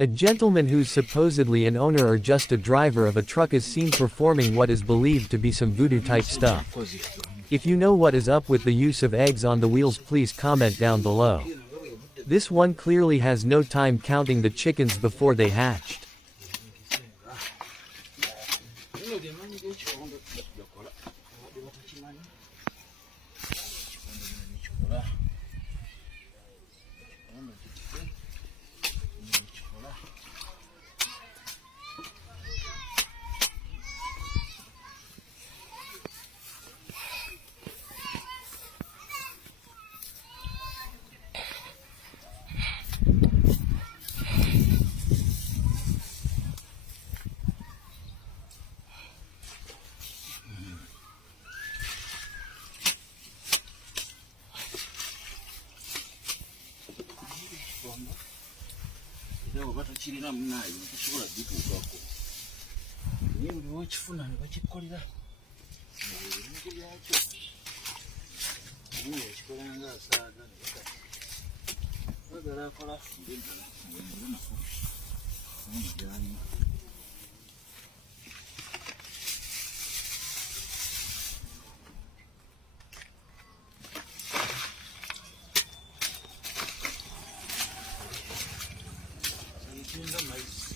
A gentleman who's supposedly an owner or just a driver of a truck is seen performing what is believed to be some voodoo-type stuff. If you know what is up with the use of eggs on the wheels, please comment down below. This one clearly has no time counting the chickens before they hatched. Leo batakirina munayi tusobola bituukako naye buli wekifuna ne bakikolera ebintu byakyo naye ekikola nga asaaga bagala akola Thank you.